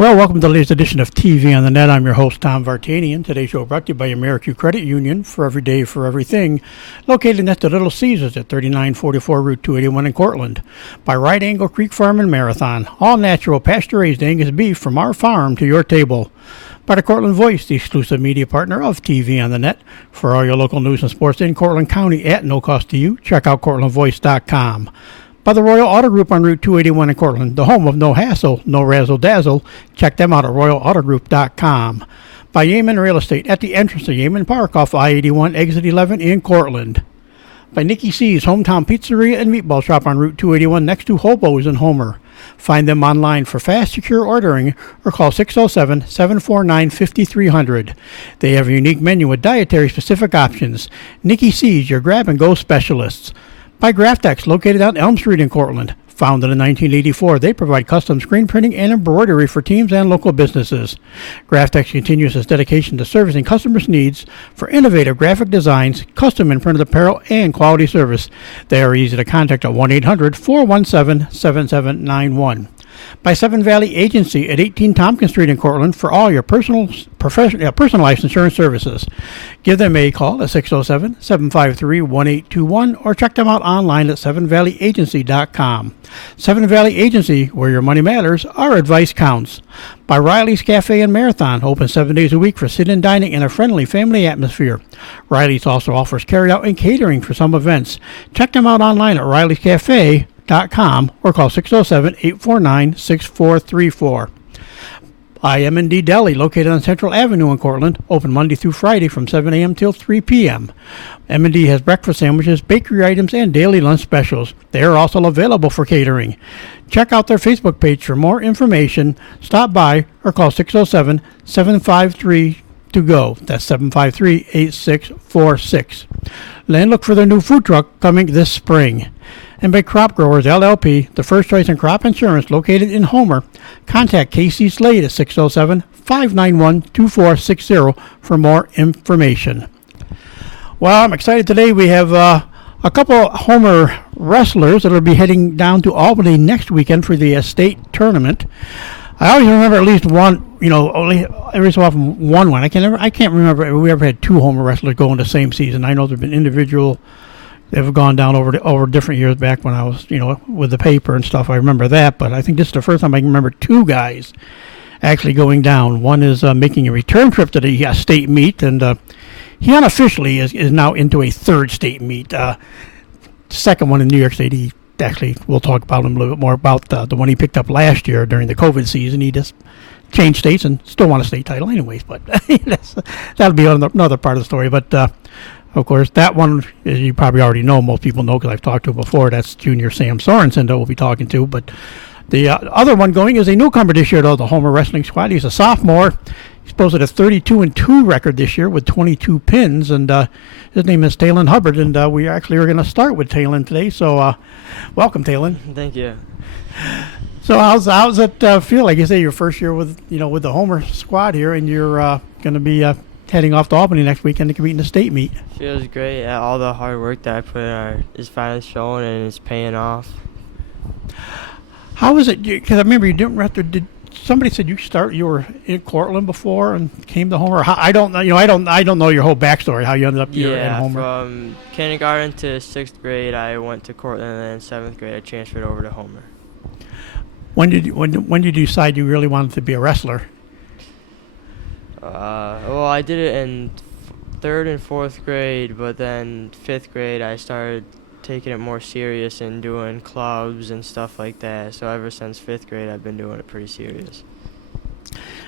Well, welcome to the latest edition of TV on the Net. I'm your host, Tom Vartanian. Today's show brought to you by American Credit Union, for every day, for everything. Located next to Little Caesars at 3944 Route 281 in Cortland. By Right Angle Creek Farm and Marathon. All natural, pasture-raised Angus beef from our farm to your table. By the Cortland Voice, the exclusive media partner of TV on the Net. For all your local news and sports in Cortland County at no cost to you, check out CortlandVoice.com. By the Royal Auto Group on Route 281 in Cortland, the home of no hassle, no razzle-dazzle. Check them out at RoyalAutoGroup.com. By Yeaman Real Estate at the entrance to Yeaman Park off I-81, exit 11 in Cortland. By Nikki C's Hometown Pizzeria and Meatball Shop on Route 281 next to Hobo's in Homer. Find them online for fast, secure ordering or call 607-749-5300. They have a unique menu with dietary-specific options. Nikki C's, your grab-and-go specialists. By Graftex, located on Elm Street in Cortland. Founded in 1984, they provide custom screen printing and embroidery for teams and local businesses. Graftex continues its dedication to servicing customers' needs for innovative graphic designs, custom and printed apparel, and quality service. They are easy to contact at 1-800-417-7791. By Seven Valley Agency at 18 Tompkins Street in Cortland for all your personalized insurance services. Give them a call at 607-753-1821 or check them out online at sevenvalleyagency.com. Seven Valley Agency, where your money matters, our advice counts. By Riley's Cafe and Marathon, open 7 days a week for sit-in dining in a friendly family atmosphere. Riley's also offers carry-out and catering for some events. Check them out online at rileyscafe.com or call 607-849-6434. By M&D Deli, located on Central Avenue in Cortland, open Monday through Friday from 7 a.m. till 3 p.m. M&D has breakfast sandwiches, bakery items, and daily lunch specials. They are also available for catering. Check out their Facebook page for more information. Stop by or call 607-753-TO-GO. That's 753-8646. Then look for their new food truck coming this spring. And by Crop Growers LLP, the first choice in crop insurance located in Homer. Contact Casey Slade at 607-591-2460 for more information. Well, I'm excited today. We have a couple Homer wrestlers that will be heading down to Albany next weekend for the state tournament. I always remember at least one, every so often one. I can't remember if we ever had two Homer wrestlers go in the same season. I know there have been individual. They've gone down over different years back when I was, with the paper and stuff. I remember that, but I think this is the first time I can remember two guys actually going down. One is making a return trip to the state meet, and he unofficially is now into a third state meet. Second one in New York State. He actually, we'll talk about him a little bit more about the one he picked up last year during the COVID season. He just changed states and still won a state title anyways, but that'll be another part of the story. But of course, that one, as you probably already know, most people know because I've talked to him before, that's Junior Sam Sorenson that we'll be talking to. But the other one going is a newcomer this year, though, the Homer Wrestling Squad. He's a sophomore. He's posted a 32-2 record this year with 22 pins, and his name is Talan Hubbard, and we actually are going to start with Talan today. So welcome, Talan. Thank you. So how's it feel? Like you say, your first year with the Homer Squad here, and you're going to be heading off to Albany next weekend to compete in the state meet. Feels great. All the hard work that I put in is finally showing and it's paying off. How is it? Because I remember you didn't wrestle. Did somebody said you were in Cortland before and came to Homer? I don't know. I don't know your whole backstory. How you ended up here in Homer? From kindergarten to 6th grade, I went to Cortland, and then 7th grade, I transferred over to Homer. When did you decide you really wanted to be a wrestler? Well, I did it in 3rd and 4th grade, but then 5th grade I started taking it more serious and doing clubs and stuff like that. So ever since 5th grade, I've been doing it pretty serious.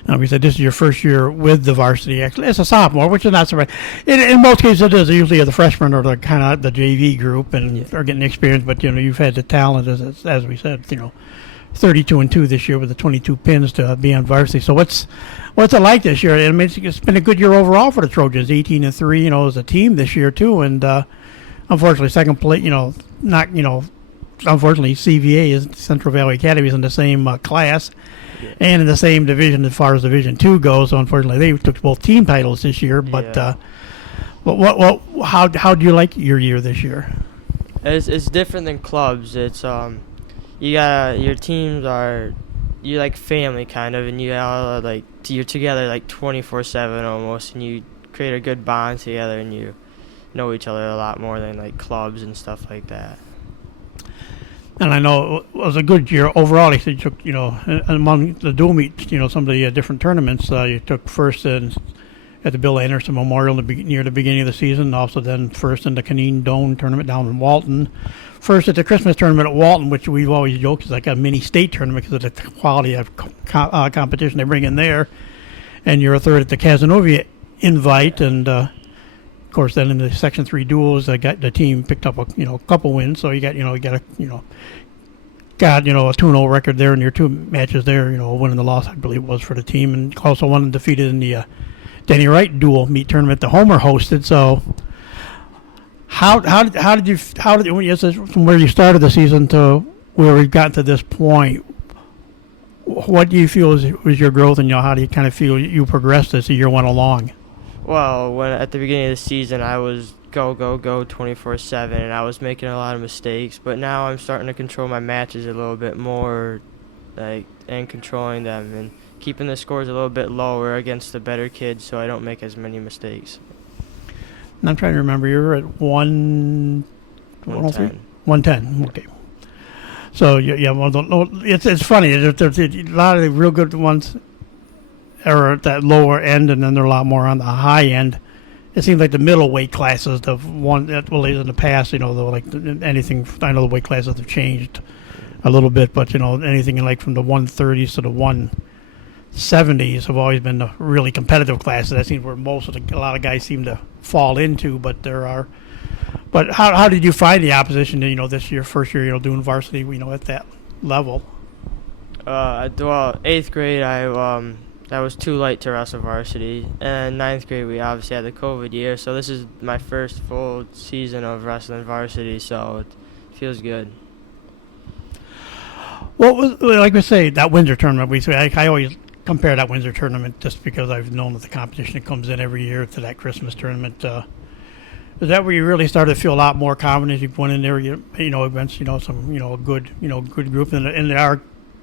Now, we said this is your first year with the varsity. Actually, it's a sophomore, which is not surprising. In most cases, it is. Usually, the freshmen or the kind of the JV group and are getting experience. But you've had the talent, as we said. 32-2 this year with the 22 pins to be on varsity. So what's it like this year? I mean, it's been a good year overall for the Trojans. 18-3, as a team this year too. And unfortunately, second place. Unfortunately, CVA is Central Valley Academy is in the same class and in the same division as far as Division II goes. So unfortunately, they took both team titles this year. But how do you like your year this year? It's different than clubs. It's your teams are you're like family kind of, and you all are like you're together like 24/7 almost, and you create a good bond together, and you know each other a lot more than like clubs and stuff like that. And I know it was a good year overall. He said you took, among the dual meets, some of the different tournaments, you took first at the Bill Anderson Memorial near the beginning of the season. Also then first in the Canine Dome tournament down in Walton. First at the Christmas tournament at Walton, which we've always joked is like a mini state tournament because of the quality of competition they bring in there. And you're a third at the Casanova Invite, and of course then in the Section 3 duels, the team picked up a couple wins. So you got a 2-0 record there in your two matches there. Winning the loss I believe was for the team, and also one defeated in the Denny Wright dual meet tournament the Homer hosted. So how did you from where you started the season to where we've gotten to this point? What do you feel was your growth, and how do you kind of feel you progressed as the year went along? Well, when at the beginning of the season I was go 24/7, and I was making a lot of mistakes, but now I'm starting to control my matches a little bit more, and controlling them and keeping the scores a little bit lower against the better kids so I don't make as many mistakes. And I'm trying to remember, you were at 110. 110, okay. So, it's funny. There's a lot of the real good ones are at that lower end, and then there are a lot more on the high end. It seems like the middleweight classes, in the past, anything, I know the weight classes have changed a little bit, but, anything like from the 130s to the 170s have always been the really competitive classes. That seems where a lot of guys seem to fall into, but how did you find the opposition, this year, first year, doing varsity, at that level? Well, 8th grade, that was too late to wrestle varsity. And 9th grade, we obviously had the COVID year, so this is my first full season of wrestling varsity, so it feels good. What was, like we say, that Windsor tournament? I always compare that Windsor tournament just because I've known that the competition that comes in every year to that Christmas tournament. Is that where you really started to feel a lot more confident? You went in there, against some a good group, and there are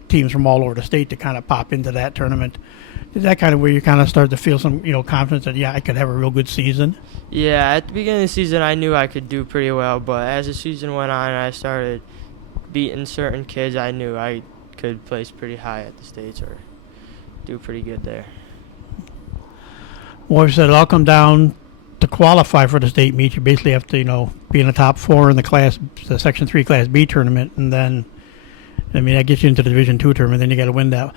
teams from all over the state to kind of pop into that tournament. Is that kind of where you kind of started to feel some confidence that I could have a real good season? Yeah, at the beginning of the season I knew I could do pretty well, but as the season went on and I started beating certain kids, I knew I could place pretty high at the states or do pretty good there. Well, you said it all come down to qualify for the state meet. You basically have to be in the top 4 in the Section 3 Class B tournament, and then that gets you into the Division 2 tournament. Then you got to win that.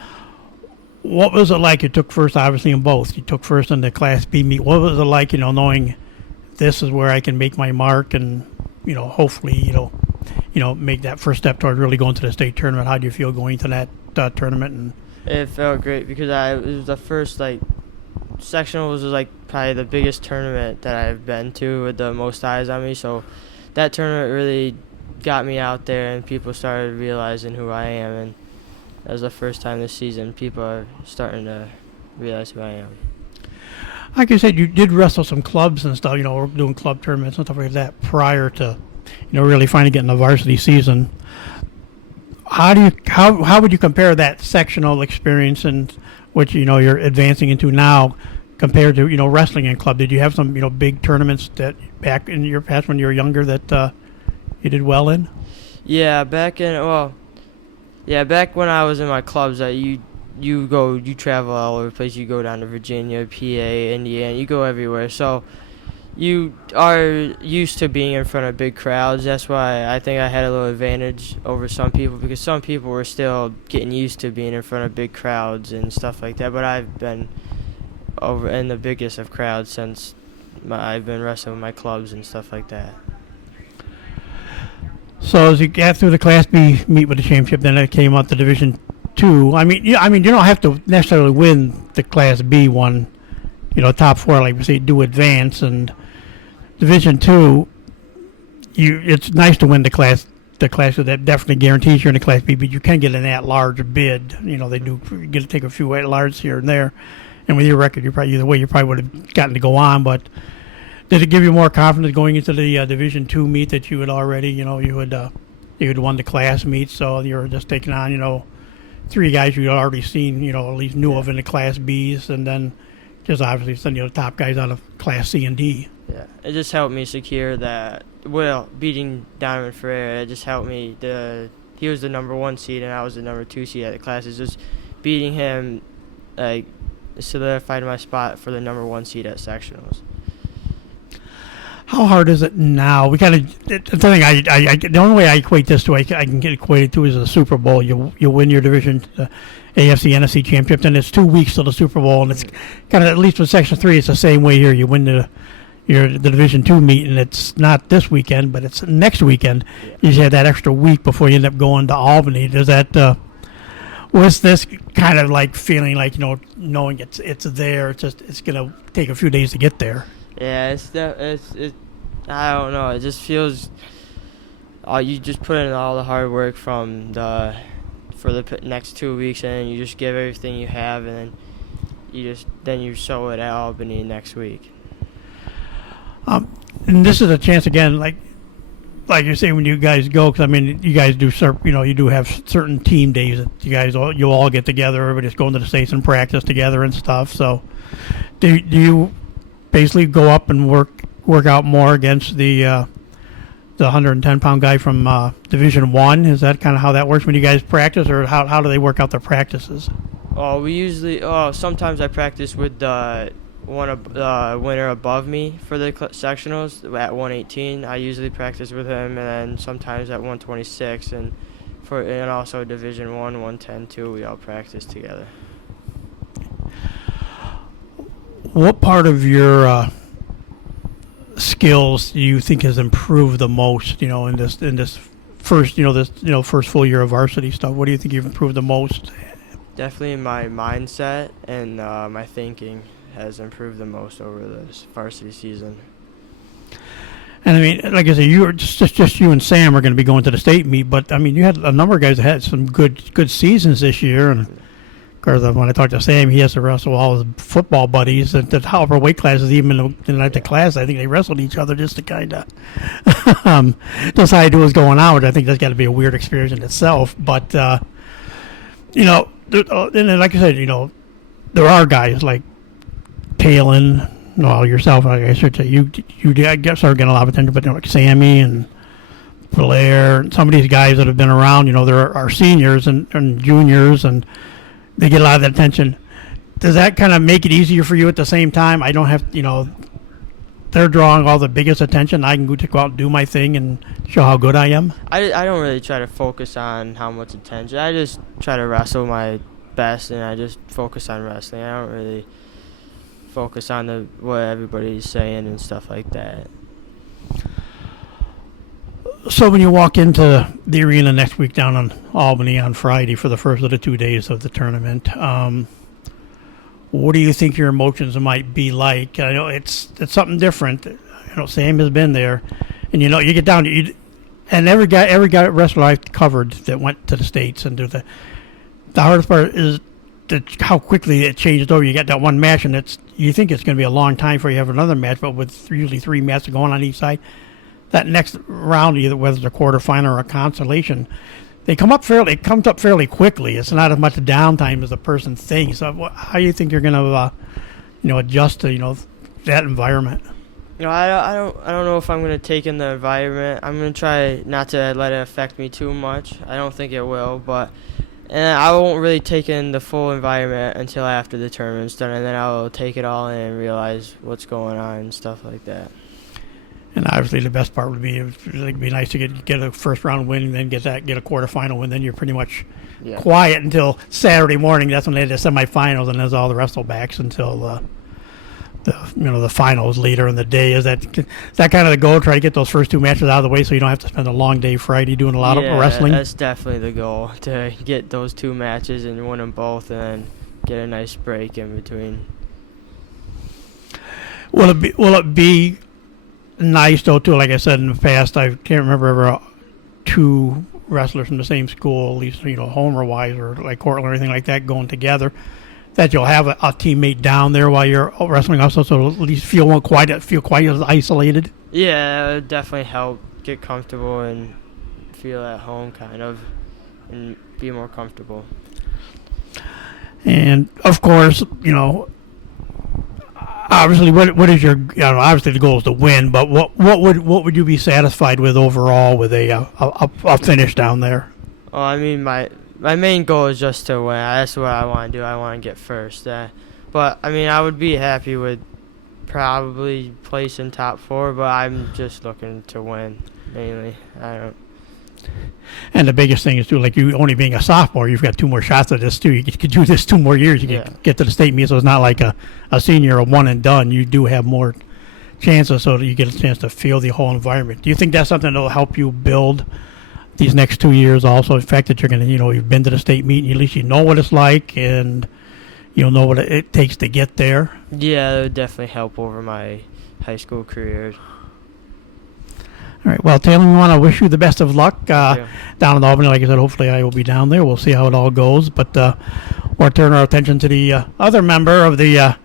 What was it like? You took first, obviously, in both. You took first in the Class B meet. What was it like, knowing this is where I can make my mark and, hopefully, make that first step toward really going to the state tournament? How do you feel going to that tournament? And it felt great because it was the first, sectional was probably the biggest tournament that I've been to with the most eyes on me. So that tournament really got me out there, and people started realizing who I am, and that was the first time this season people are starting to realize who I am. Like you said, you did wrestle some clubs and stuff, doing club tournaments and stuff like that prior to, really finally getting the varsity season. How would you compare that sectional experience and which you're advancing into now compared to wrestling in club? Did you have some big tournaments that back in your past when you were younger that you did well in? Yeah, back when I was in my clubs, you travel all over the place. You go down to Virginia, PA, Indiana. You go everywhere. So you are used to being in front of big crowds. That's why I think I had a little advantage over some people, because some people were still getting used to being in front of big crowds and stuff like that. But I've been over in the biggest of crowds since I've been wrestling with my clubs and stuff like that. So as you get through the Class B meet with the championship, then it came out to Division 2. You don't have to necessarily win the Class B one. Top 4, like we say, do advance. And Division 2, it's nice to win the class that definitely guarantees you're in the Class B, but you can get an at-large bid. They do get to take a few at-large here and there. And with your record, you probably would have gotten to go on, but did it give you more confidence going into the Division 2 meet that you had already, you had won the class meet, so you were just taking on, three guys you already seen, at least knew of in the Class Bs, and then just obviously some the top guys out of Class C and D. Yeah, it just helped me secure that. Well, beating Donovan Ferreira, it just helped me. He was the number 1 seed and I was the number 2 seed at the classes. Just beating him, like, solidified my spot for the number 1 seed at sectionals. How hard is it now? We kind of the thing. The only way I equate this to, I can get equated to, is the Super Bowl. You win your division, AFC, NFC championship, and it's 2 weeks till the Super Bowl, and it's kind of, at least with Section 3, it's the same way here. You win the Division 2 meet, and it's not this weekend, but it's next weekend. Yeah. You just have that extra week before you end up going to Albany. Does that was this kind of like feeling like, knowing it's there? It's gonna take a few days to get there. Yeah, it's I don't know. It just feels. You just put in all the hard work for the next 2 weeks, and then you just give everything you have, and then you show it at Albany next week. And this is a chance again, like you say, when you guys go, because you guys do, you do have certain team days that you all get together. Everybody's going to the States and practice together and stuff. So, do you basically go up and work out more against the 110-pound guy from Division 1? Is that kind of how that works when you guys practice, or how do they work out their practices? Sometimes I practice with the winner above me for the sectionals at 118. I usually practice with him, and then sometimes at 126, and also Division 1, 110 too. We all practice together. What part of your skills do you think has improved the most? In this first first full year of varsity stuff. What do you think you've improved the most? Definitely my mindset and my thinking has improved the most over this varsity season. And like I said, you were just you and Sam are going to be going to the state meet, but you had a number of guys that had some good seasons this year. And of course, when I talked to Sam, he has to wrestle all his football buddies at however weight classes, even in the class. I think they wrestled each other just to kind of decide who was going out. I think that's got to be a weird experience in itself. But and like I said, there are guys like Talan, yourself, I should say, you I guess started getting a lot of attention, but like Sammy and Blair, and some of these guys that have been around, there are seniors and juniors, and they get a lot of that attention. Does that kind of make it easier for you at the same time? I don't have, they're drawing all the biggest attention. I can go out and do my thing and show how good I am. I don't really try to focus on how much attention. I just try to wrestle my best, and I just focus on wrestling. I don't really focus on what everybody's saying and stuff like that. So when you walk into the arena next week down in Albany on Friday for the first of the 2 days of the tournament, what do you think your emotions might be like? I know it's something different. Sam has been there, and you get down to and every guy wrestler I've covered that went to the States and do the hardest part is how quickly it changes over. You get that one match, and you think it's going to be a long time before you have another match, but with usually 3 matches going on each side, that next round, either whether it's a quarterfinal or a consolation, it comes up fairly quickly. It's not as much downtime as a person thinks. So how do you think you're going to adjust to that environment? I don't know if I'm going to take in the environment. I'm going to try not to let it affect me too much. I don't think it will, and I won't really take in the full environment until after the tournament's done, and then I'll take it all in and realize what's going on and stuff like that. And obviously, the best part would be it'd be nice to get a first round win, and then get a quarterfinal win. Then you're pretty much quiet until Saturday morning. That's when they have the semifinals, and there's all the wrestlebacks until the finals later in the day. Is that kind of the goal? Try to get those first 2 matches out of the way, so you don't have to spend a long day Friday doing a lot of wrestling. That's definitely the goal, to get those 2 matches and win them both, and then get a nice break in between. Will it be nice though too? Like I said in the past, I can't remember ever 2 wrestlers from the same school, at least Homer wise, or like Cortland or anything like that, going together. That you'll have a teammate down there while you're wrestling also, so at least feel quite as isolated. Yeah, it would definitely help get comfortable and feel at home, kind of, and be more comfortable. And of course, obviously, what is your? Obviously, the goal is to win. But what would you be satisfied with overall with a finish down there? Well, I mean, my main goal is just to win. That's what I want to do. I want to get first. But I mean, I would be happy with probably placing top 4. But I'm just looking to win mainly. I don't. And the biggest thing is too, like you only being a sophomore, you've got 2 more shots at this too. You could do this 2 more years. You could get to the state meet, so it's not like a senior, a one and done. You do have more chances, so that you get a chance to feel the whole environment. Do you think that's something that'll help you build these next 2 years? Also, the fact that you're gonna, you've been to the state meet, and at least you know what it's like, and you'll know what it takes to get there. Yeah, it would definitely help over my high school career. All right. Well, Talan, we want to wish you the best of luck down in Albany. Like I said, hopefully I will be down there. We'll see how it all goes. But we'll turn our attention to the other member of the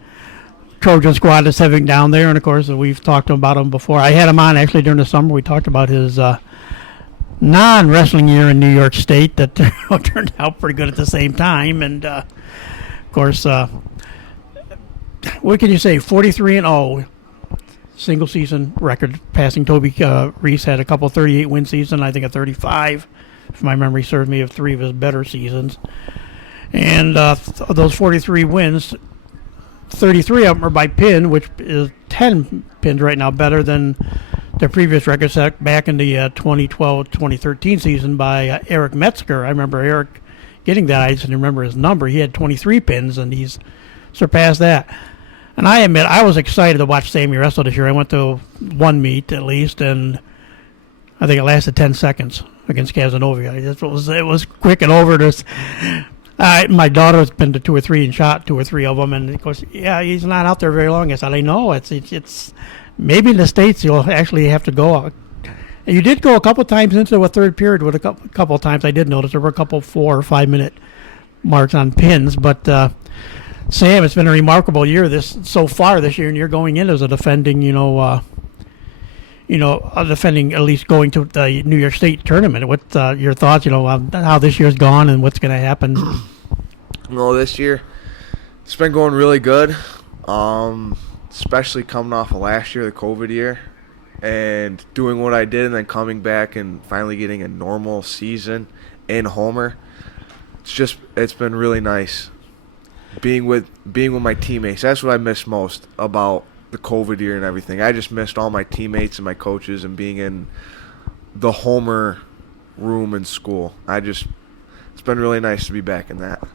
Trojan squad that's having down there. And, of course, we've talked about him before. I had him on, actually, during the summer. We talked about his non-wrestling year in New York State that turned out pretty good at the same time. And, of course, what can you say? 43-0. Single season record, passing Toby Reese. Had a couple 38 win season, I think a 35, if my memory serves me, of 3 of his better seasons. And those 43 wins, 33 of them are by pin, which is 10 pins right now, better than the previous record set back in the 2012-2013 season by Eric Metzger. I remember Eric getting that. I just didn't remember his number. He had 23 pins, and he's surpassed that. And I admit, I was excited to watch Sammy wrestle this year. I went to one meet, at least, and I think it lasted 10 seconds against Casanova. It was quick and over. My daughter's been to 2 or 3 and shot 2 or 3 of them, and of course, he's not out there very long. I said, I know. It's maybe in the States you'll actually have to go. You did go a couple times into a third period with a couple times. I did notice there were a couple 4 or 5 minute marks on pins, but Sam, it's been a remarkable year so far this year, and you're going in as a defending, defending at least going to the New York State tournament. What's your thoughts, on how this year's gone and what's going to happen? Well, this year it's been going really good, especially coming off of last year, the COVID year, and doing what I did and then coming back and finally getting a normal season in Homer. It's been really nice. Being with my teammates, that's what I miss most about the COVID year and everything. I just missed all my teammates and my coaches and being in the Homer room in school. It's been really nice to be back in that.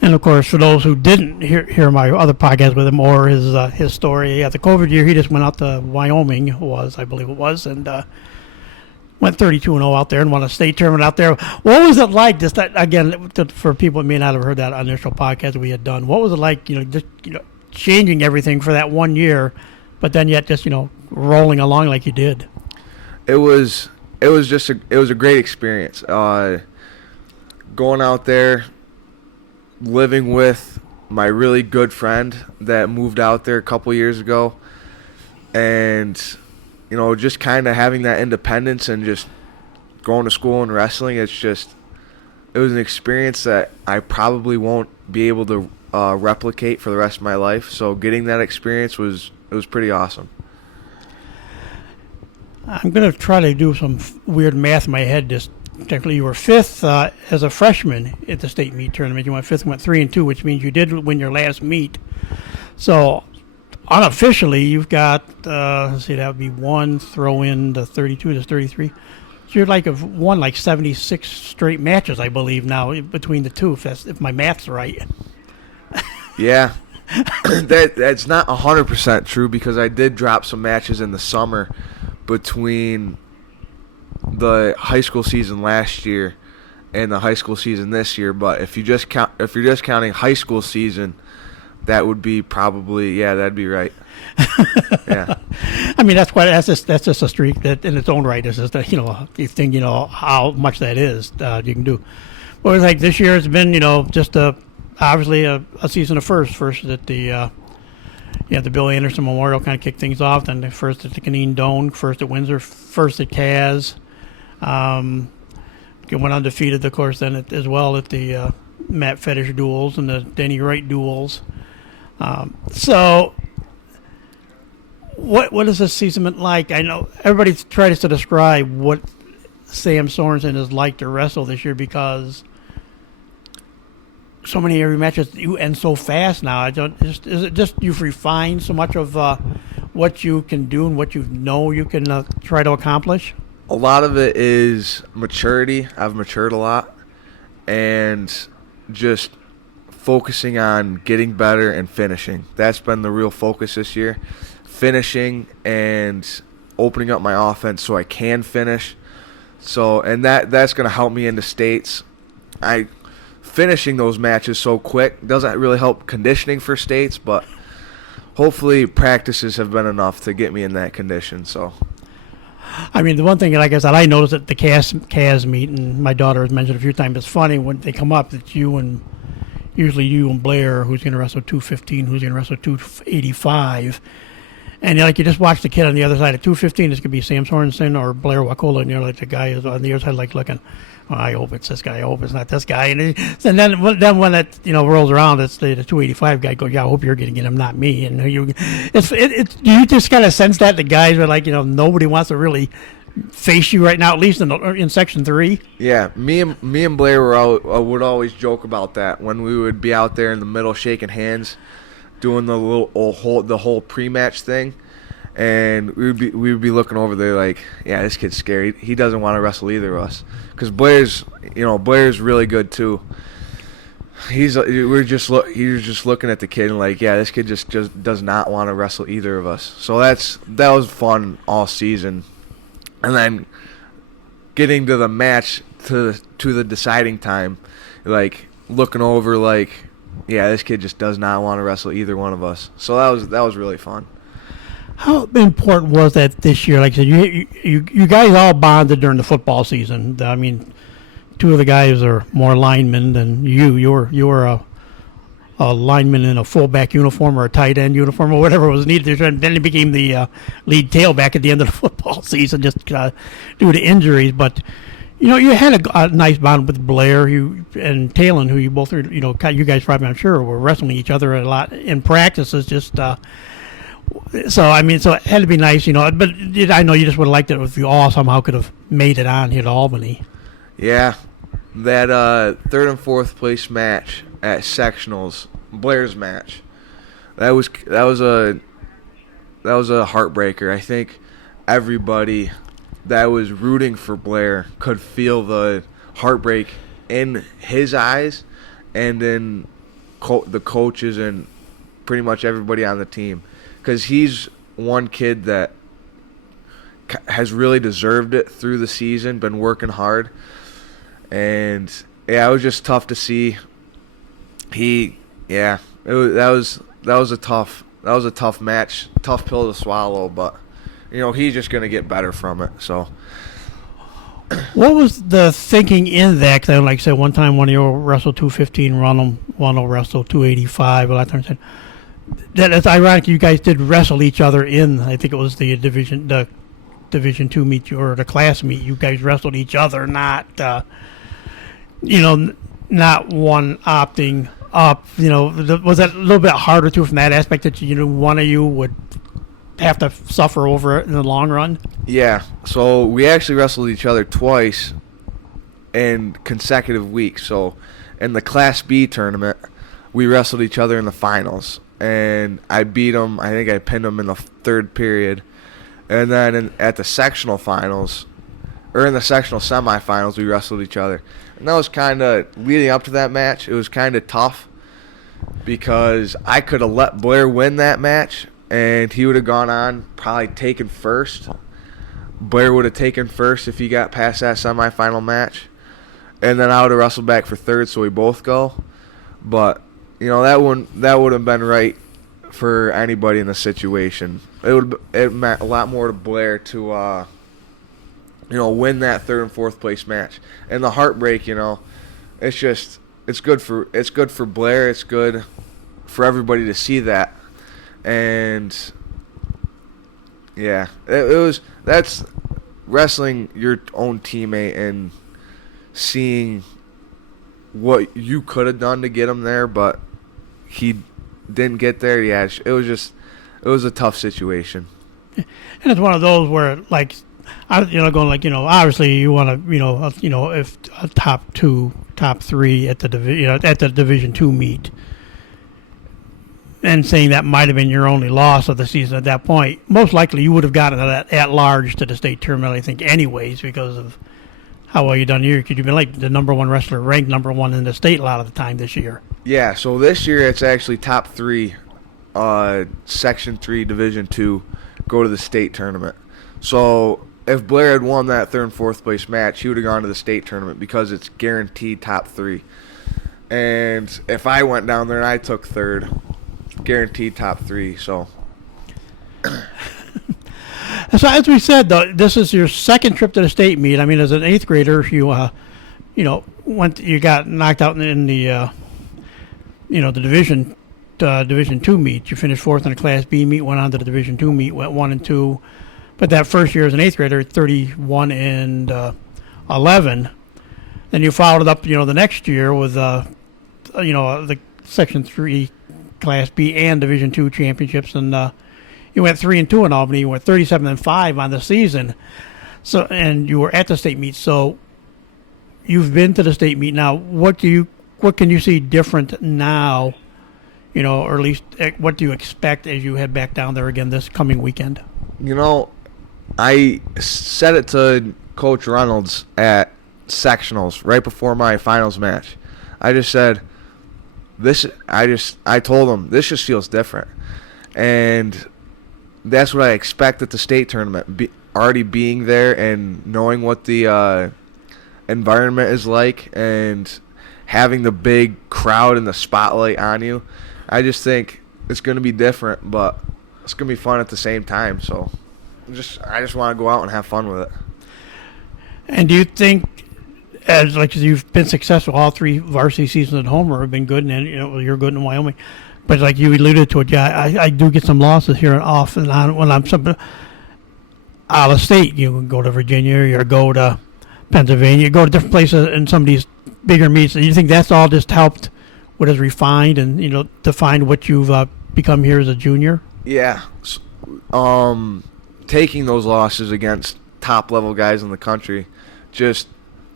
And of course, for those who didn't hear my other podcast with him or his story, the COVID year, he just went out to Wyoming, I believe it was, and went 32-0 out there and won a state tournament out there. What was it like? Just that, again, for people who may not have heard that initial podcast we had done. What was it like? Changing everything for that 1 year, but then yet just rolling along like you did. It was a great experience. Going out there, living with my really good friend that moved out there a couple years ago, and just kind of having that independence and just going to school and wrestling. It was an experience that I probably won't be able to replicate for the rest of my life. So getting that experience was pretty awesome. I'm going to try to do some weird math in my head. Just technically, you were 5th as a freshman at the state meet tournament. You went 5th and went 3-2, which means you did win your last meet. So unofficially, you've got, that would be 1, throw in the 32 to 33. So you're won 76 straight matches, I believe, now between the two, if my math's right. Yeah. That's not 100% true because I did drop some matches in the summer between the high school season last year and the high school season this year. But if you're just counting high school season, that would be probably, that'd be right. Yeah. I mean, that's just a streak that in its own right is just that, you think, how much that is you can do. Well, it's like this year it's been, just obviously a season of first at the Bill Anderson Memorial kind of kicked things off, then the first at the Canine Doan, first at Windsor, first at Kaz. Went undefeated, of course, then as well at the Matt Fetish duels and the Denny Wright duels. So, what has this season been like? I know everybody tries to describe what Sam Sorenson is like to wrestle this year because so many every matches you end so fast now. Is it just you've refined so much of what you can do and what you know you can try to accomplish? A lot of it is maturity. I've matured a lot, and just focusing on getting better and finishing. That's been the real focus this year. Finishing and opening up my offense so I can finish. So, and that's going to help me into states. Finishing those matches so quick doesn't really help conditioning for states, but hopefully practices have been enough to get me in that condition. So, I mean, the one thing, like I said, I noticed at the CAS meet, and my daughter has mentioned a few times, it's funny when they come up that usually you and Blair, who's going to wrestle 215, who's going to wrestle 285. And you just watch the kid on the other side of 215. It's going to be Sam Sorensen or Blair Wacola, and the guy is on the other side, looking. Oh, I hope it's this guy. I hope it's not this guy. And then when that rolls around, it's the 285 guy goes, yeah, I hope you're getting him, not me. And you just kind of sense that the guys are nobody wants to really face you right now, at least in Section 3. Yeah, me and Blair would always joke about that when we would be out there in the middle shaking hands, doing the whole pre-match thing, and we would be looking over there like, yeah, this kid's scary. He doesn't want to wrestle either of us, because Blair's really good too. He was just looking at the kid and like, yeah, this kid just does not want to wrestle either of us. So that was fun all season, and then getting to the match to the deciding time, like looking over like, yeah, this kid just does not want to wrestle either one of us. So that was really fun. How important was that this year? Like I said, you guys all bonded during the football season. I mean, two of the guys are more linemen than you. You were a lineman in a fullback uniform or a tight end uniform or whatever was needed. And then he became the lead tailback at the end of the football season just due to injuries. But you had a nice bond with Blair and Talan, who you both are, you guys probably, I'm sure, were wrestling each other a lot in practices. Just so it had to be nice, But I know you just would have liked it if you all somehow could have made it on here to Albany. Yeah, that third and fourth place match at sectionals, Blair's match, that was a heartbreaker. I think everybody that was rooting for Blair could feel the heartbreak in his eyes and in the coaches and pretty much everybody on the team, because he's one kid that has really deserved it through the season, been working hard, and yeah, it was just tough to see. That was a tough match, tough pill to swallow, but he's just going to get better from it. So, what was the thinking in that? Because, like I said, one time one of you wrestled 215, one will wrestle 285. A lot of times, it's ironic you guys did wrestle each other in. I think it was the Division 2 meet or the class meet. You guys wrestled each other, not not one opting up. Was that a little bit harder too from that aspect that one of you would have to suffer over it in the long run? Yeah, so we actually wrestled each other twice in consecutive weeks. So in the Class B tournament, we wrestled each other in the finals, and I beat him. I think I pinned him in the third period. And then at the sectional finals, or in the sectional semifinals, we wrestled each other. And that was kind of, leading up to that match, it was kind of tough because I could have let Blair win that match, and he would have gone on, probably taken first. Blair would have taken first if he got past that semifinal match. And then I would have wrestled back for third, so we both go. But, that would have been right for anybody in the situation. It meant a lot more to Blair to, win that third and fourth place match. And the heartbreak, it's good for Blair. It's good for everybody to see that. And yeah, that's wrestling your own teammate and seeing what you could have done to get him there, but he didn't get there. Yeah, it was a tough situation. And it's one of those where, like, going like, obviously you want to, if a top 2, top 3 at the at the Division II meet, and saying that might have been your only loss of the season at that point, most likely you would have gotten that at large to the state tournament, I think, anyways, because of how well you done here. Could you been like the number 1 wrestler, ranked number 1 in the state a lot of the time this year? Yeah, so this year it's actually top 3, Section 3, Division 2, go to the state tournament. So if Blair had won that 3rd and 4th place match, he would have gone to the state tournament because it's guaranteed top 3. And if I went down there and I took 3rd, guaranteed top 3. So as we said, though, this is your second trip to the state meet. I mean, as an 8th grader, you got knocked out in the Division II meet. You finished 4th in the Class B meet, went on to the Division II meet, went 1 and 2. But that first year as an 8th grader, 31 and 11. Then you followed it up, the next year with the Section 3 Class B and Division II championships, and you went 3 and 2 in Albany. You went 37 and 5 on the season. So, and you were at the state meet. So you've been to the state meet now. What can you see different now? Or at least what do you expect as you head back down there again this coming weekend? I said it to Coach Reynolds at sectionals right before my finals match. I just said, I told him this just feels different. And that's what I expect at the state tournament. Already being there and knowing what the environment is like and having the big crowd and the spotlight on you. I just think it's going to be different, but it's going to be fun at the same time. So I just want to go out and have fun with it. And do you think, as you've been successful, all 3 varsity seasons at Homer have been good, and you're good in Wyoming, but like you alluded to it, I do get some losses here and off and on when I'm out of state. You go to Virginia, or go to Pennsylvania, you go to different places in some of these bigger meets. And you think that's all just helped what has refined and defined what you've become here as a junior? Yeah, taking those losses against top level guys in the country,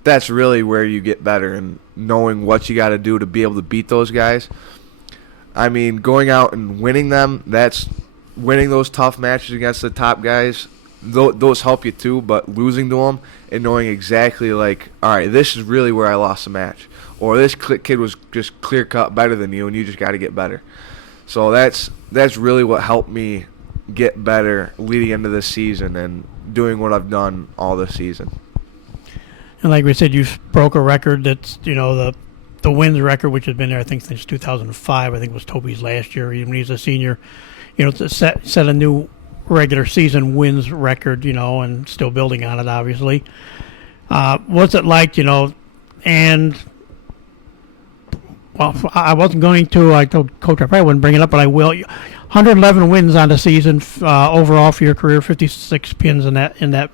that's really where you get better, and knowing what you got to do to be able to beat those guys. I mean, going out and winning them, that's winning those tough matches against the top guys. Those help you too, but losing to them and knowing exactly all right, this is really where I lost the match, or this kid was just clear cut better than you, and you just got to get better. So that's really what helped me get better leading into this season and doing what I've done all this season. And like we said, you broke a record that's the wins record, which has been there I think since 2005. I think was Toby's last year, even when he's a senior. To set a new regular season wins record, and still building on it, obviously. What's it like, and, well, I wasn't going to, I told Coach I probably wouldn't bring it up, but I will. 111 wins on the season overall for your career, 56 pins in that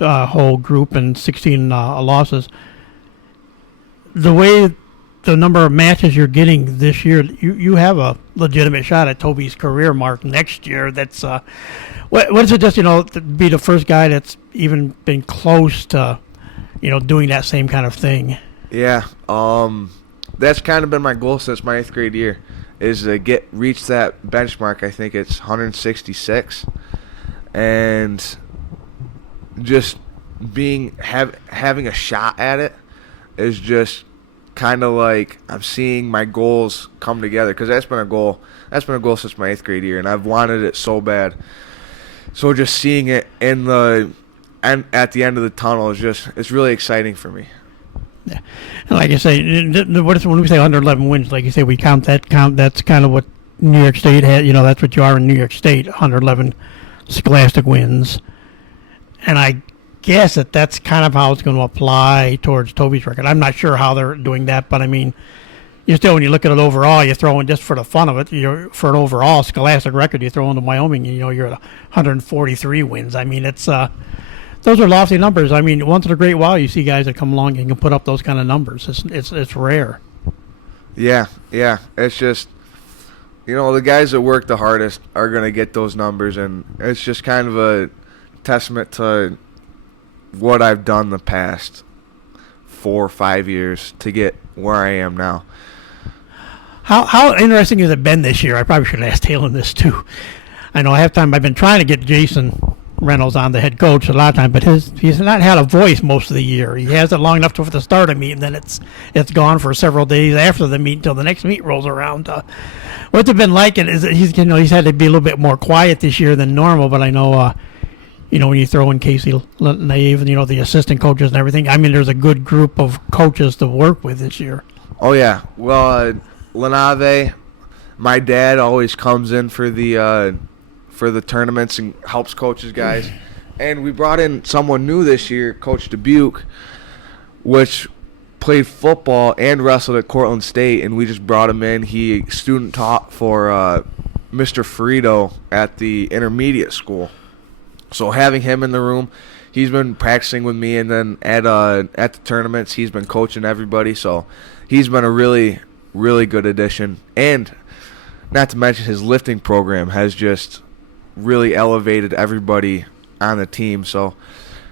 whole group, and 16 losses. The way the number of matches you're getting this year, you have a legitimate shot at Toby's career mark next year. That's what is it just to be the first guy that's even been close to doing that same kind of thing? Yeah, that's kind of been my goal since my 8th grade year, is to reach that benchmark. I think it's 166, and just having a shot at it is just kind of like I'm seeing my goals come together, because that's been a goal since my 8th grade year, and I've wanted it so bad. So just seeing it at the end of the tunnel it's really exciting for me. Yeah, and like I say, when we say 111 wins, like you say, we count that's kind of what New York State had. That's what you are in New York State, 111 scholastic wins, and I guess that's kind of how it's going to apply towards Toby's record. I'm not sure how they're doing that, but I mean, when you look at it overall, you throw in, just for the fun of it, for an overall scholastic record, you throw into Wyoming, you're at 143 wins. I mean, it's those are lofty numbers. I mean, once in a great while, you see guys that come along and can put up those kind of numbers. It's rare. Yeah. It's just, the guys that work the hardest are going to get those numbers, and it's just kind of a testament to what I've done the past 4 or 5 years to get where I am now. How interesting has it been this year? I probably should ask Talan this too. I know I've been trying to get Jason Reynolds on, the head coach, a lot of time, but he's not had a voice most of the year. He has it long enough for the start of meet, and then it's gone for several days after the meet until the next meet rolls around. What's it been like? Is that he's had to be a little bit more quiet this year than normal, but I know when you throw in Casey Naive and the assistant coaches and everything, I mean, there's a good group of coaches to work with this year. Oh yeah, well, Lenave, my dad always comes in for the tournaments and helps coach his guys. And we brought in someone new this year, Coach Dubuque, which played football and wrestled at Cortland State, and we just brought him in. He student taught for Mr. Ferrito at the intermediate school. So having him in the room, he's been practicing with me, and then at the tournaments, he's been coaching everybody. So he's been a really, really good addition. And not to mention his lifting program has just really elevated everybody on the team. So,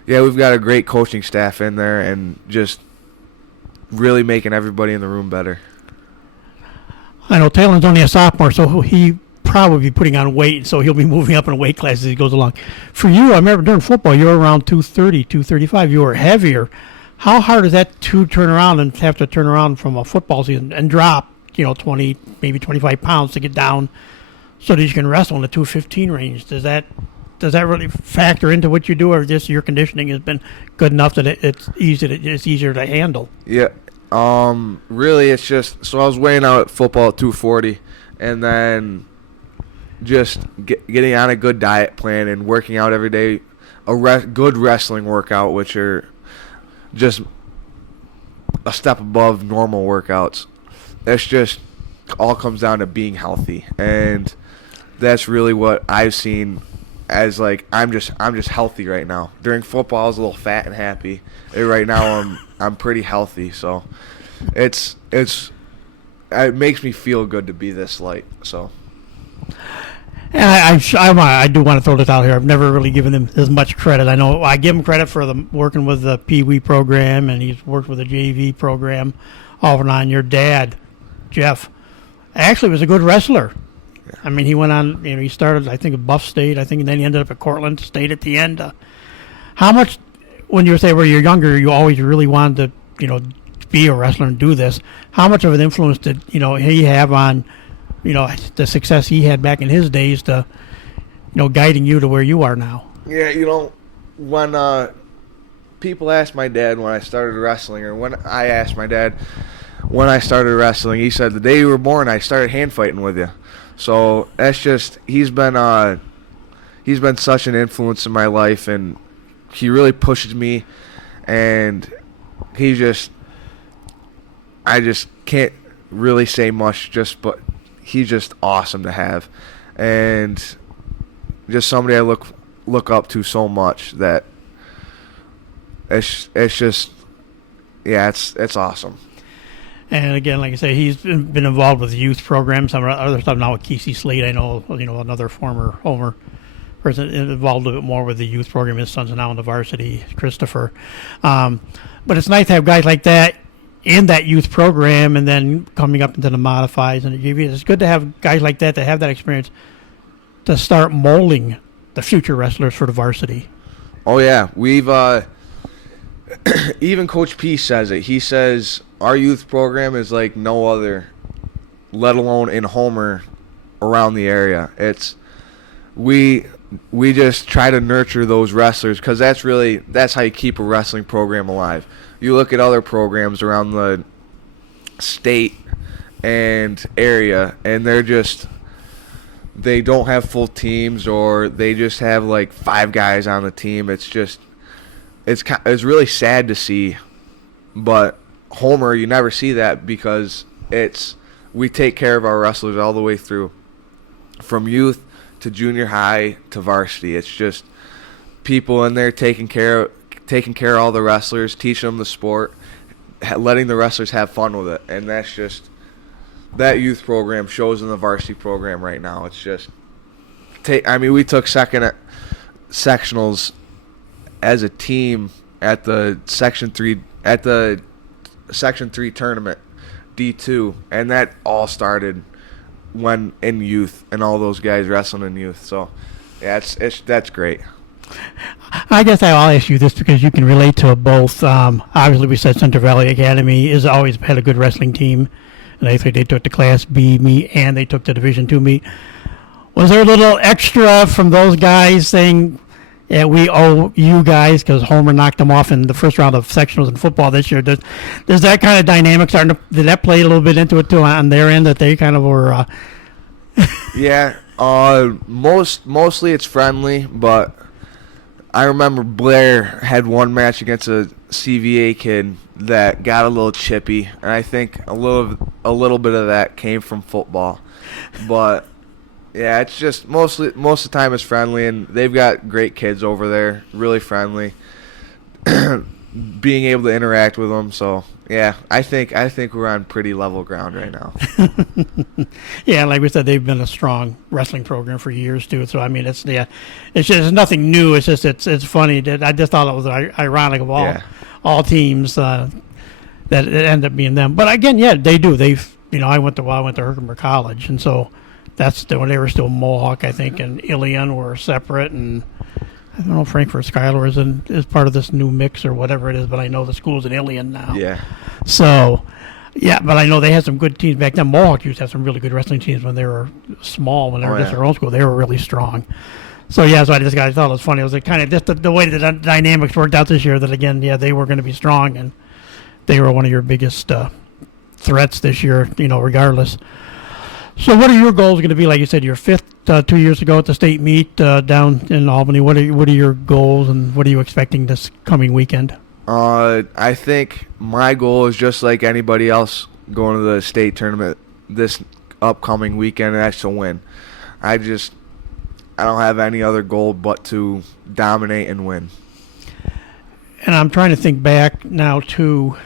yeah, we've got a great coaching staff in there and just really making everybody in the room better. I know Talan's only a sophomore, so he probably be putting on weight, so he'll be moving up in a weight class as he goes along. For you, I remember during football, you were around 230, 235. You were heavier. How hard is that to turn around and have to turn around from a football season and drop, 20, maybe 25 pounds to get down so that you can wrestle in the 215 range? Does that really factor into what you do, or just your conditioning has been good enough that it's easier to handle? Yeah. Really, it's just, so I was weighing out at football at 240, and then just getting on a good diet plan and working out every day, good wrestling workout, which are just a step above normal workouts. That's just all comes down to being healthy, and that's really what I've seen as, like, I'm just healthy right now. During football, I was a little fat and happy. And right now, I'm pretty healthy. So it makes me feel good to be this light. So. And I do want to throw this out here. I've never really given him as much credit. I know I give him credit for working with the Pee Wee program, and he's worked with the JV program off and on. Your dad, Jeff, actually was a good wrestler. I mean, he went on, he started, I think, at Buff State, and then he ended up at Cortland State at the end. How much, when you say when you're younger, you always really wanted to, be a wrestler and do this, how much of an influence did, he have on, the success he had back in his days to, guiding you to where you are now? Yeah, when people ask my dad when I started wrestling, or when I asked my dad when I started wrestling, he said, the day you were born, I started hand fighting with you. So that's just, he's been such an influence in my life, and he really pushes me, and I just can't really say much, but he's just awesome to have, and just somebody I look up to so much that it's just, yeah, it's awesome. And again, like I say, he's been involved with youth programs, some other stuff now with Kesey Slade. I know, another former Homer person involved a bit more with the youth program. His son's now in the varsity, Christopher. But it's nice to have guys like that in that youth program, and then coming up into the modifieds and the JV. It's good to have guys like that have that experience to start molding the future wrestlers for the varsity. Oh yeah, we've even Coach P says it. He says our youth program is like no other, let alone in Homer, around the area. We just try to nurture those wrestlers, because that's how you keep a wrestling program alive. You look at other programs around the state and area, and they don't have full teams, or they just have like 5 guys on the team. It's really sad to see, but Homer, you never see that, because we take care of our wrestlers all the way through, from youth to junior high to varsity. It's just people in there taking care of all the wrestlers, teaching them the sport, letting the wrestlers have fun with it, and that's just that youth program shows in the varsity program right now. It's just we took second at sectionals as a team at the Section 3 tournament D2, and that all started when in youth, and all those guys wrestling in youth. So yeah, that's great. I guess I'll ask you this because you can relate to both. Obviously, we said Central Valley Academy has always had a good wrestling team, and I think they took the Class B meet and they took the Division II meet. Was there a little extra from those guys saying, yeah, we owe you guys because Homer knocked them off in the first round of sectionals in football this year? Does that kind of dynamic did that play a little bit into it too on their end, that they kind of were? Yeah, mostly it's friendly, but I remember Blair had one match against a CVA kid that got a little chippy, and I think a little bit of that came from football, but. Yeah, it's just most of the time it's friendly, and they've got great kids over there, really friendly. Being able to interact with them, so yeah, I think we're on pretty level ground right now. Yeah, like we said, they've been a strong wrestling program for years too. So I mean, it's just nothing new. It's just it's funny that I just thought it was ironic of all teams that it end up being them. But again, yeah, they do. I went to Herkimer College, and so. That's when they were still Mohawk, I think, and Ilion were separate, and I don't know if Frankfurt Schuyler is part of this new mix or whatever it is, but I know the school's in Ilion now. Yeah. So, yeah, but I know they had some good teams back then. Mohawk used to have some really good wrestling teams when they were small, when they were just their own school. They were really strong. So, yeah, so I thought it was funny. It was kind of just the way the dynamics worked out this year that, again, yeah, they were going to be strong, and they were one of your biggest threats this year, regardless. So what are your goals going to be? Like you said, you're fifth 2 years ago at the state meet down in Albany. What are your goals, and what are you expecting this coming weekend? I think my goal is just like anybody else going to the state tournament this upcoming weekend, and that's to win. I don't have any other goal but to dominate and win. And I'm trying to think back now to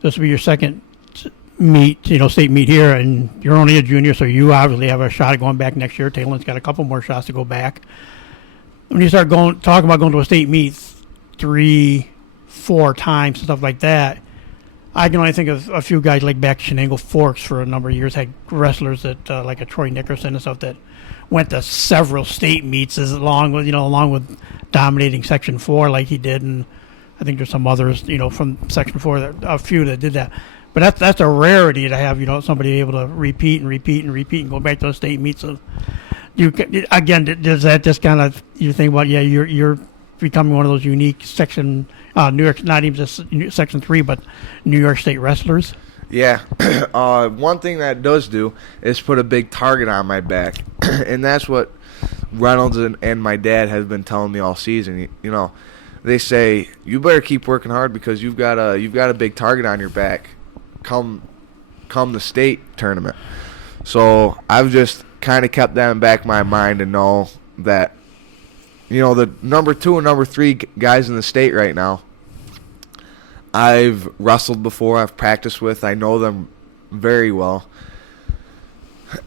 this will be your second meet, state meet here, and you're only a junior, so you obviously have a shot at going back next year. Talan's got a couple more shots to go back. When you start talking about going to a state meet 3-4 times and stuff like that, I can only think of a few guys like back Shenango Forks for a number of years, had wrestlers that like a Troy Nickerson and stuff that went to several state meets along with dominating Section 4 like he did, and I think there's some others, from Section 4, a few that did that. But that's a rarity to have, somebody able to repeat and go back to those state meets. So does that just kind of, you think about, you're becoming one of those unique Section, New York, not even just Section 3, but New York State wrestlers? Yeah. One thing that does do is put a big target on my back. And that's what Reynolds and my dad have been telling me all season. They say, you better keep working hard because you've got a big target on your back. Come the state tournament. So I've just kind of kept that in the back of my mind and know that, the number 2 and number 3 guys in the state right now, I've wrestled before, I've practiced with, I know them very well.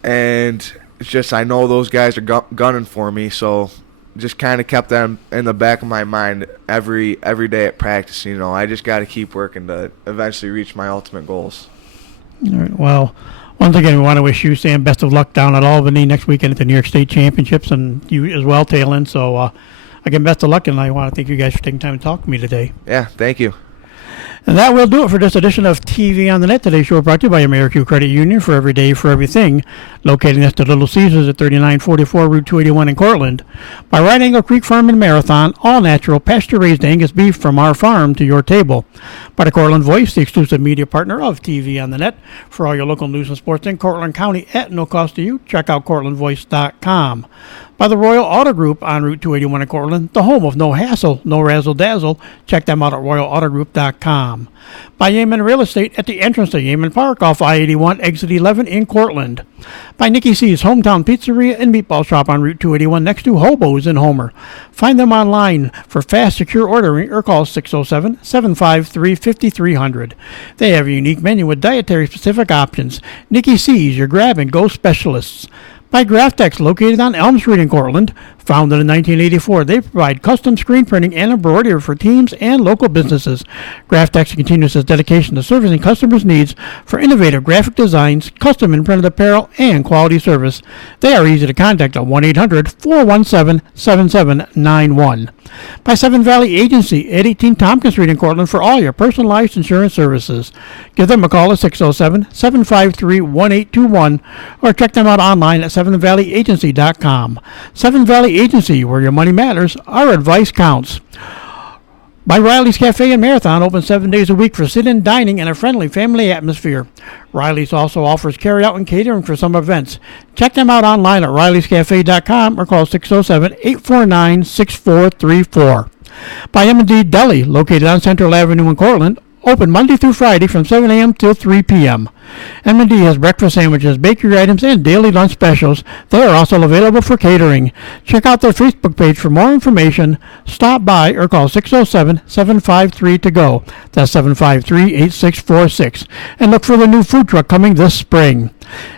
And it's just I know those guys are gunning for me, so just kind of kept them in the back of my mind every day at practice. I just got to keep working to eventually reach my ultimate goals. All right. Well, once again, we want to wish you, Sam, best of luck down at Albany next weekend at the New York State Championships, and you as well, Talan. So, again, best of luck, and I want to thank you guys for taking time to talk to me today. Yeah, thank you. And that will do it for this edition of TV on the Net. Today's show brought to you by AmeriQ Credit Union, for every day, for everything. Located next to Little Caesars at 3944 Route 281 in Cortland. By Right Angle Creek Farm and Marathon, all natural, pasture-raised Angus beef from our farm to your table. By the Cortland Voice, the exclusive media partner of TV on the Net. For all your local news and sports in Cortland County at no cost to you, check out CortlandVoice.com. By the Royal Auto Group on Route 281 in Cortland, the home of no hassle, no razzle-dazzle. Check them out at RoyalAutoGroup.com. By Yeaman Real Estate at the entrance to Yeaman Park off I-81, exit 11 in Cortland. By Nikki C's Hometown Pizzeria and Meatball Shop on Route 281 next to Hobo's in Homer. Find them online for fast, secure ordering or call 607-753-5300. They have a unique menu with dietary-specific options. Nikki C's, your grab-and-go specialists. By Graftex, located on Elm Street in Cortland. Founded in 1984, they provide custom screen printing and embroidery for teams and local businesses. Graftex continues its dedication to servicing customers' needs for innovative graphic designs, custom and printed apparel, and quality service. They are easy to contact at 1-800-417-7791. By Seven Valley Agency at 18 Tompkins Street in Cortland for all your personalized insurance services. Give them a call at 607-753-1821 or check them out online at sevenvalleyagency.com. Seven Valley Agency, where your money matters, our advice counts. By Riley's Cafe and Marathon, open 7 days a week for sit-in dining and a friendly family atmosphere. Riley's also offers carry-out and catering for some events. Check them out online at rileyscafe.com or call 607-849-6434. By M&D Deli, located on Central Avenue in Cortland, open Monday through Friday from 7 a.m. till 3 p.m. M&D has breakfast sandwiches, bakery items, and daily lunch specials. They are also available for catering. Check out their Facebook page for more information. Stop by or call 607-753-TO-GO. That's 753-8646. And look for the new food truck coming this spring.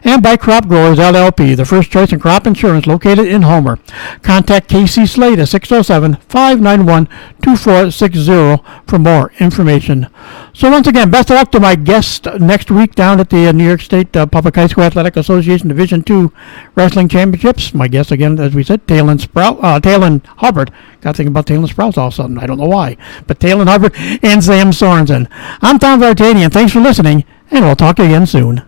And by Crop Growers LLP, the first choice in crop insurance located in Homer. Contact KC Slade at 607-591-2460 for more information. So once again, best of luck to my guest next week down at the New York State Public High School Athletic Association Division II Wrestling Championships. My guest again, as we said, Talan Hubbard. Got to think about Talan Sprouts all of a sudden. I don't know why. But Talan Hubbard and Sam Sorenson. I'm Tom Vartanian. Thanks for listening, and we'll talk again soon.